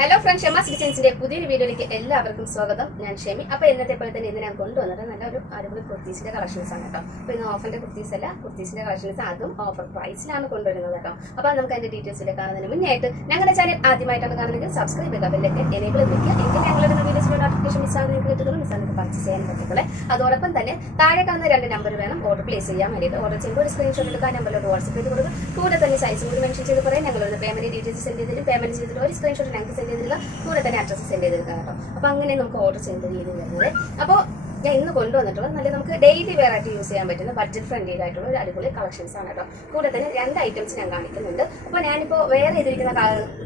Hello friends, Shemas ഡിസൈൻസിന്റെ പുതിയൊരു വീഡിയോയിലേക്ക് എല്ലാവർക്കും സ്വാഗതം. ഞാൻ ഷെമി. അപ്പോൾ ഇന്നത്തെ പോലെ തന്നെ ഇന്ന് ഞാൻ കൊണ്ടുവന്നത് നല്ലൊരു അടിപൊളി കുർത്തീസിന്റെ കളക്ഷൻസ് ആണ് കേട്ടോ. അപ്പോൾ ഇന്ന് ഓഫറിന്റെ കുർത്തീസ് അല്ല, കുർത്തീസിന്റെ കളക്ഷൻസ് അതും ഓഫർ പ്രൈസിലാണ് കൊണ്ടുവരുന്നത് കേട്ടോ. അപ്പോൾ നമുക്ക് അതിന്റെ ഡീറ്റെയിൽസിലേക്ക് കാണുന്നതിന് മുന്നേ ആയിട്ട് ഞങ്ങളുടെ ചാനൽ ആദ്യമായിട്ടാണ് കാണുന്നതെങ്കിൽ സബ്സ്ക്രൈബ് ചെയ്യുക, ബെല്ലൈക്കൻ എനേബിൾ ചെയ്യുക. എങ്കിൽ ഞങ്ങളുടെ വീഡിയോസിന്റെ നോട്ടിഫിക്കേഷൻ മിസ്സാകുന്ന നിങ്ങൾക്ക് കിട്ടുകയുള്ളൂ, മിസ്സാകുന്ന പർച്ചേസ് ചെയ്യാൻ പറ്റുള്ളൂ. അതോടൊപ്പം തന്നെ താഴെ കാണുന്ന 2 നമ്പർ വേണം ഓർഡർ പ്ലേസ് ചെയ്യാൻ വേണ്ടിയിട്ട്. ഓർഡർ ചെയ്യുമ്പോൾ ഒരു സ്ക്രീൻഷോട്ട് എടുക്കാൻ നമ്പറിലോട്ട് വാട്സ്ആപ്പ് ചെയ്ത് കൊടുക്കുക. കൂടെ തന്നെ സൈസ് കൂടി മെൻഷൻ ചെയ്ത് പറയാം. ഞങ്ങളുടെ പേയ്മെന്റ് ഡീറ്റെയിൽസ് സെൻഡ് ചെയ്തിട്ട് പേയ്മെന്റ് ചെയ്തിട്ട് ഒരു സ്ക്രീൻഷോട്ട് ഞങ്ങൾക്ക് സെൻഡ് ചെയ്തിട്ടുള്ള കൂടെ തന്നെ അഡ്രസ്സ് സെൻഡ് ചെയ്തെടുക്കാം കേട്ടോ. അപ്പോൾ അങ്ങനെ നമുക്ക് ഓർഡർ ചെയ്യുന്ന രീതി വരുന്നത്. അപ്പോൾ ഞാൻ ഇന്ന് കൊണ്ടുവന്നിട്ടുള്ളത് നല്ല നമുക്ക് ഡെയിലി വെയർ ആയിട്ട് യൂസ് ചെയ്യാൻ പറ്റുന്ന ബഡ്ജറ്റ് ഫ്രണ്ട്ലി ആയിട്ടുള്ള ഒരു അടിപൊളി കളക്ഷൻസ് ആണ് കേട്ടോ. കൂടെ തന്നെ 2 ഐറ്റംസ് ഞാൻ കാണിക്കുന്നുണ്ട്. അപ്പോൾ ഞാനിപ്പോൾ വെയർ ചെയ്തിരിക്കുന്ന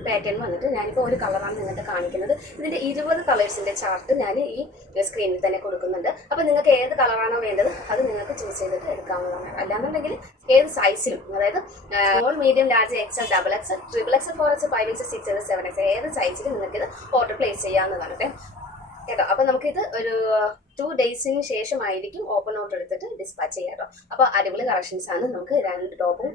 പാറ്റേൺ വന്നിട്ട് ഞാനിപ്പോൾ ഒരു കളറാണ് നിങ്ങൾക്ക് കാണിക്കുന്നത്. ഇതിന്റെ 20 കളേഴ്സിന്റെ ചാർട്ട് ഞാൻ ഈ സ്ക്രീനിൽ തന്നെ കൊടുക്കുന്നുണ്ട്. അപ്പോൾ നിങ്ങൾക്ക് ഏത് കളറാണോ വേണ്ടത് അത് നിങ്ങൾക്ക് ചൂസ് ചെയ്തിട്ട് എടുക്കാവുന്നതാണ്. അല്ലാന്നുണ്ടെങ്കിൽ ഏത് സൈസിലും, അതായത് small, medium, large, XL, double XL, triple XL, 4X, 5X, 6X, 7X ഏത് സൈസിൽ നിങ്ങൾക്ക് ഇത് ഓർഡർ പ്ലേസ് ചെയ്യാവുന്നതാണ് കേട്ടോ. അപ്പോൾ നമുക്കിത് ഒരു 2 ഡേയ്സിന് ശേഷമായിരിക്കും ഓപ്പൺ ഓർഡർ എടുത്തിട്ട് ഡിസ്പാച്ച് ചെയ്യാം കേട്ടോ. അപ്പോൾ അടിപൊളി കളക്ഷൻസ് ആണ്. നമുക്ക് 2 ടോപ്പും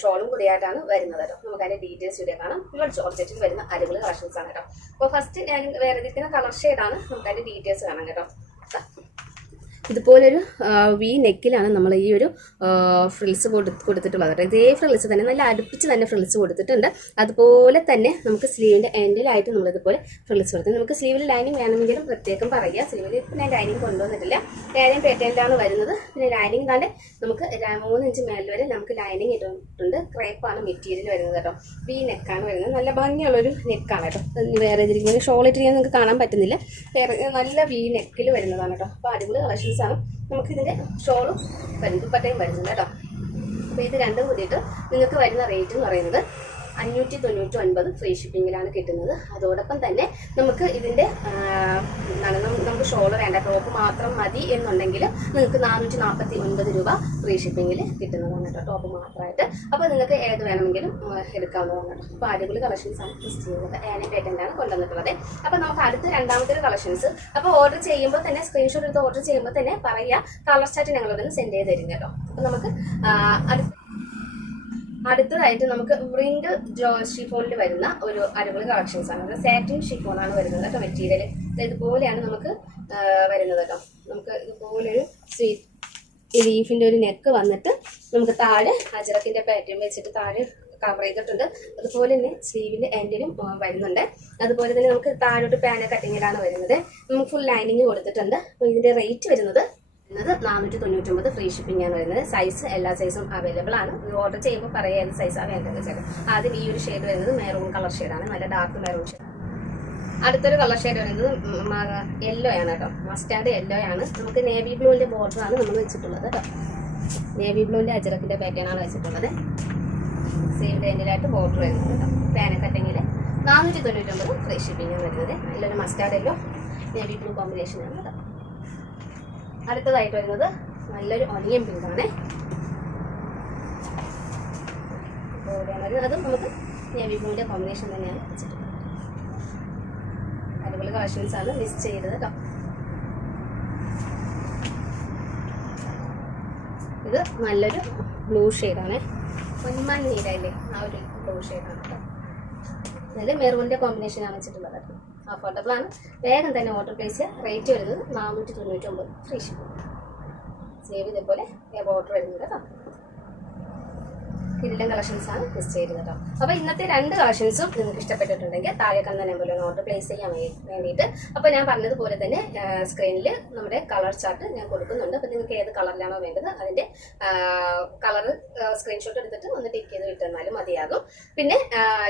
ഷോളും കൂടിയായിട്ടാണ് വരുന്നത് കേട്ടോ. നമുക്ക് അതിന്റെ ഡീറ്റെയിൽസ് വീഡിയോ കാണാം. ഇവിടെ ജോർജറ്റിൽ വരുന്ന അടിപൊളി കളക്ഷൻസ് ആണ് കേട്ടോ. അപ്പോൾ ഫസ്റ്റ് ഞാൻ വേറെ ഇരിക്കുന്ന കളർ ഷെയ്ഡാണ്. നമുക്ക് അതിന്റെ ഡീറ്റെയിൽസ് കാണാം കേട്ടോ. ഇതുപോലൊരു വി നെക്കിലാണ് നമ്മൾ ഈ ഒരു ഫ്രിൽസ് കൊടുത്തിട്ടുള്ളത് കേട്ടോ. ഇതേ ഫ്രിൽസ് തന്നെ നല്ല അടുപ്പിച്ച് തന്നെ ഫ്രിൽസ് കൊടുത്തിട്ടുണ്ട്. അതുപോലെ തന്നെ നമുക്ക് സ്ലീവിൻ്റെ എൻഡിലായിട്ട് നമ്മളിതുപോലെ ഫ്രിൽസ് കൊടുത്തു. നമുക്ക് സ്ലീവിൽ ലൈനിങ് വേണമെങ്കിലും പ്രത്യേകം പറയുക. സ്ലീവിൽ ഇപ്പം ഞാൻ ലൈനിങ് കൊണ്ടുവന്നിട്ടില്ല. ലൈനിങ് പാറ്റേണിലാണ് വരുന്നത്. പിന്നെ ലൈനിങ് തന്നെ നമുക്ക് 3 ഇഞ്ച് മേൽ വരെ നമുക്ക് ലൈനിങ് ഇട്ടിട്ടുണ്ട്. ക്രേപ്പാണ് മെറ്റീരിയൽ വരുന്നത് കേട്ടോ. വി നെക്കാണ് വരുന്നത്. നല്ല ഭംഗിയുള്ളൊരു നെക്കാണ് കേട്ടോ. വേറെ ഇതിരിക്കുന്ന ഷോൾ ഇട്ടിരിക്കാൻ നിങ്ങൾക്ക് കാണാൻ പറ്റുന്നില്ല. നല്ല വി നെക്കിൽ വരുന്നതാണ് കേട്ടോ. അപ്പോൾ അടിപൊളി കളക്ഷൻസ് ആണ്. നമുക്ക് ഇതിന്റെ ഷോളും ദുപ്പട്ടയും വരുന്നുണ്ട് കേട്ടോ. അപ്പോൾ ഇത് രണ്ടും കൂടിയിട്ട് നിങ്ങൾക്ക് വരുന്ന റേറ്റ് എന്ന് പറയുന്നത് 599 ഫ്രീ ഷിപ്പിങ്ങിലാണ് കിട്ടുന്നത്. അതോടൊപ്പം തന്നെ നമുക്ക് ഇതിന്റെ നമുക്ക് ഷോള് വേണ്ട, ടോപ്പ് മാത്രം മതി എന്നുണ്ടെങ്കിൽ നിങ്ങൾക്ക് 449 രൂപ ഫ്രീ ഷിപ്പിങ്ങിൽ കിട്ടുന്നതാണ് കേട്ടോ, ടോപ്പ് മാത്രമായിട്ട്. അപ്പോൾ നിങ്ങൾക്ക് ഏത് വേണമെങ്കിലും എടുക്കാവുന്നതാണ് കേട്ടോ. അപ്പോൾ അടിപൊളി കളക്ഷൻസ് ആണ് ലിസ്റ്റ് ചെയ്യുന്നത്. ഏനെ പേറ്റൻ്റാണ് കൊണ്ടുവന്നിട്ടുള്ളത്. അപ്പോൾ നമുക്ക് അടുത്ത രണ്ടാമത്തെ കളക്ഷൻസ്. അപ്പോൾ ഓർഡർ ചെയ്യുമ്പോൾ തന്നെ സ്ക്രീൻഷോട്ട് എടുത്ത് ഓർഡർ ചെയ്യുമ്പോൾ തന്നെ പറയുക, കളർ ചാർട്ട് ഞങ്ങളൊന്ന് സെൻഡ് ചെയ്ത് തരും കേട്ടോ. അപ്പോൾ നമുക്ക് അടുത്തതായിട്ട് നമുക്ക് പ്രിന്റ് ഷിഫോണിൽ വരുന്ന ഒരു അടിപൊളി കളക്ഷൻസ് ആണ്. സാറ്റിൻ ഷിഫോണാണ് വരുന്നത് കേട്ടോ. മെറ്റീരിയൽ ഇതുപോലെയാണ് നമുക്ക് വരുന്നത് കേട്ടോ. നമുക്ക് ഇതുപോലൊരു സ്വീറ്റ് ലീഫിന്റെ ഒരു നെക്ക് വന്നിട്ട് നമുക്ക് താഴെ അജറക്കിന്റെ പാറ്റേൺ വെച്ചിട്ട് താഴെ കവർ ചെയ്തിട്ടുണ്ട്. അതുപോലെ തന്നെ സ്ലീവിന്റെ എൻഡിലും വരുന്നുണ്ട്. അതുപോലെ തന്നെ നമുക്ക് താഴോട്ട് പാന കട്ടിങ്ങിലാണ് വരുന്നത്. നമുക്ക് ഫുൾ ലൈനിങ് കൊടുത്തിട്ടുണ്ട്. അപ്പോൾ ഇതിന്റെ റേറ്റ് വരുന്നത് 499 ഫ്രീ ഷിപ്പിംഗ് ആണ് വരുന്നത്. സൈസ് എല്ലാ സൈസും അവൈലബിൾ ആണ്. ഓർഡർ ചെയ്യുമ്പോൾ പറയാം ഏത് സൈസാണ് വേണ്ടത് വെച്ചാൽ. ആദ്യം ഈ ഒരു ഷെയ്ഡ് വരുന്നത് മെറൂൺ കളർ ഷെയ്ഡാണ്, നല്ല ഡാർക്ക് മെറൂൺ ഷെയ്ഡ്. അടുത്തൊരു കളർ ഷെയ്ഡ് വരുന്നത് യെല്ലോ ആണ് കേട്ടോ. മസ്റ്റാർഡ് യെല്ലോ ആണ്. നമുക്ക് നേവി ബ്ലൂവിന്റെ ബോർഡർ ആണ് നമ്മൾ വെച്ചിട്ടുള്ളത് കേട്ടോ. നേവി ബ്ലൂവിന്റെ അജറക്കിന്റെ പാറ്റേൺ ആണ് വെച്ചിട്ടുള്ളത്. സേവ് എൻഡിലായിട്ട് ബോർഡർ വരുന്നത് കേട്ടോ. പാന കട്ടിങ്ങിൽ 499 ഫ്രീ ഷിപ്പിംഗ് ആണ് വരുന്നത്. നല്ലൊരു mustard yellow navy blue combination ആണ് കേട്ടോ. അടുത്തതായിട്ട് വരുന്നത് നല്ലൊരു ഒനിയൻ പിങ്ക് ആണ്. അതും നമുക്ക് നേവി ബ്ലൂവിന്റെ കോമ്പിനേഷൻ തന്നെയാണ് വെച്ചിട്ടുള്ളത്. അടിപൊളി കളക്ഷൻസ് ആണ് മിസ് ചെയ്തത് കേട്ടോ. ഇത് നല്ലൊരു ബ്ലൂ ഷെയ്ഡാണ്. പൊന്മാൻ നീരയില്ലേ ആ ഒരു ബ്ലൂ ഷെയ്ഡാണ് കേട്ടോ. നല്ല മെറൂണിന്റെ കോമ്പിനേഷനാണ് വെച്ചിട്ടുള്ളത് കേട്ടോ. അഫോർഡബിൾ ആണ്. വേഗം തന്നെ ഓർഡർ പ്ലേസ് ചെയ്യുക. റേറ്റ് വരുന്നത് 499 ഫ്രീ ഷിപ്പിംഗ്. സേവ് ഇതേപോലെ ഓർഡർ വരുന്നത് കേട്ടോ. കിരീടം കളക്ഷൻസ് ആണ് മിസ് ചെയ്തത് കേട്ടോ. അപ്പോൾ ഇന്നത്തെ 2 കളക്ഷൻസും നിങ്ങൾക്ക് ഇഷ്ടപ്പെട്ടിട്ടുണ്ടെങ്കിൽ താഴെ കാണുന്ന നമ്പറിൽ ഓർഡർ പ്ലേസ് ചെയ്യാൻ വേണ്ടിയിട്ട്. അപ്പോൾ ഞാൻ പറഞ്ഞതുപോലെ തന്നെ സ്ക്രീനിൽ നമ്മുടെ കളർ ചാർട്ട് ഞാൻ കൊടുക്കുന്നുണ്ട്. അപ്പോൾ നിങ്ങൾക്ക് ഏത് കളറിലാണോ വേണ്ടത് അതിൻ്റെ കളർ സ്ക്രീൻഷോട്ട് എടുത്തിട്ട് ഒന്ന് ടിക്ക് ചെയ്ത് വിട്ടെന്നാലും മതിയാകും. പിന്നെ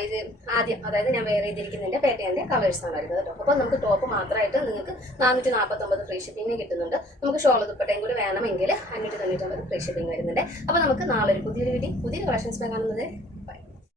ഇത് ആദ്യം, അതായത് ഞാൻ വേറെ ചെയ്തിരിക്കുന്നതിൻ്റെ പാറ്റേണിൻ്റെ കളേഴ്സാണ് വരുന്നത് കേട്ടോ. അപ്പോൾ നമുക്ക് ടോപ്പ് മാത്രമായിട്ട് നിങ്ങൾക്ക് 449 ഫ്രീ ഷിപ്പിംഗ് കിട്ടുന്നുണ്ട്. നമുക്ക് ഷോൾ ദുപ്പട്ടയും കൂടി വേണമെങ്കിൽ 599 ഫ്രീ ഷിപ്പിംഗ് വരുന്നുണ്ട്. അപ്പോൾ നമുക്ക് നാളെ ഒരു പുതിയൊരു കളക്ഷൻസ് കാണുന്നത്.